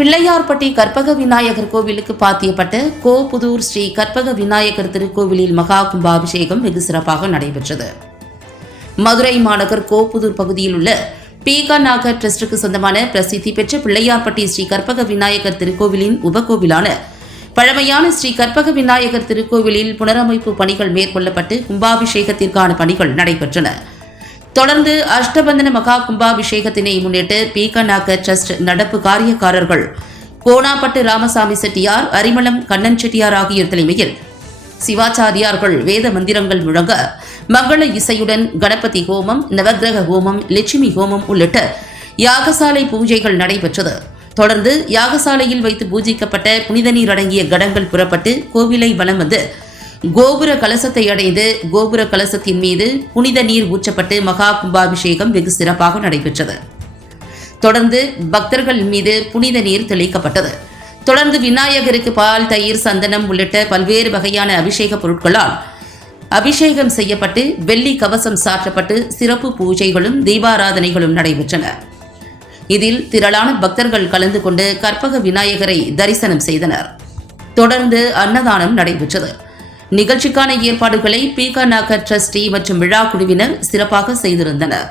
பிள்ளையார்பட்டி கற்பக விநாயகர் கோவிலுக்கு பாத்தியப்பட்ட கோபுதூர் ஸ்ரீ கற்பக விநாயகர் திருக்கோவிலில் மகா கும்பாபிஷேகம் வெகு சிறப்பாக நடைபெற்றது. மதுரை மாநகர் கோபுதூர் பகுதியில் உள்ள பீகாநாகர் டிரஸ்டுக்கு சொந்தமான பிரசித்தி பெற்ற பிள்ளையார்பட்டி ஸ்ரீ கற்பக விநாயகர் திருக்கோவிலின் உபகோவிலான பழமையான ஸ்ரீ கற்பக விநாயகர் திருக்கோவிலில் புனரமைப்பு பணிகள் மேற்கொள்ளப்பட்டு கும்பாபிஷேகத்திற்கான பணிகள் நடைபெற்றன. தொடர்ந்து அஷ்டபந்தன மகா கும்பாபிஷேகத்தினை முன்னிட்டு பீகாநாகர் டிரஸ்ட் நடப்பு காரியக்காரர்கள் கோனாப்பட்டு ராமசாமி செட்டியார், அரிமளம் கண்ணன் செட்டியார் ஆகியோர் தலைமையில் சிவாச்சாரியார்கள் வேத மந்திரங்கள் முழங்க மங்கள இசையுடன் கணபதி ஹோமம், நவக்கிரக ஹோமம், லட்சுமி ஹோமம் உள்ளிட்ட யாகசாலை பூஜைகள் நடைபெற்றது. தொடர்ந்து யாகசாலையில் வைத்து பூஜிக்கப்பட்ட புனித நீர் அடங்கிய கடங்கள் புறப்பட்டு கோவிலை வலம் வந்து கோபுர கலசத்தை அடைந்து கோபுர கலசத்தின் மீது புனித நீர் ஊற்றப்பட்டு மகா கும்பாபிஷேகம் வெகு சிறப்பாக நடைபெற்றது. தொடர்ந்து பக்தர்கள் மீது புனித நீர் தெளிக்கப்பட்டது. தொடர்ந்து விநாயகருக்கு பால், தயிர், சந்தனம் உள்ளிட்ட பல்வேறு வகையான அபிஷேக பொருட்களால் அபிஷேகம் செய்யப்பட்டு வெள்ளி கவசம் சாற்றப்பட்டு சிறப்பு பூஜைகளும் தீபாராதனைகளும் நடைபெற்றன. இதில் திரளான பக்தர்கள் கலந்து கொண்டு கற்பக விநாயகரை தரிசனம் செய்தனர். தொடர்ந்து அன்னதானம் நடைபெற்றது. நிகழ்ச்சிக்கான ஏற்பாடுகளை பீகாநாகர் டிரஸ்டி மற்றும் விழா குழுவினர் சிறப்பாக செய்திருந்தனர்.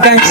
Thank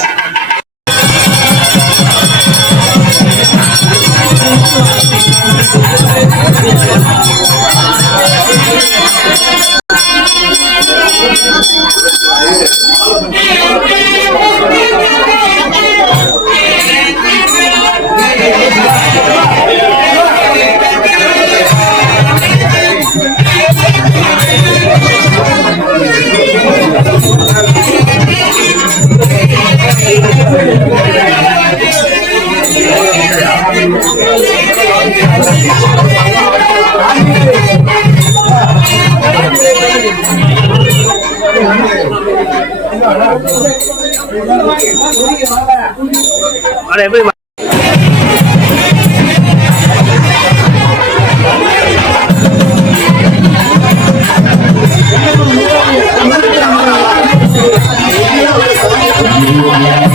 you. Yeah.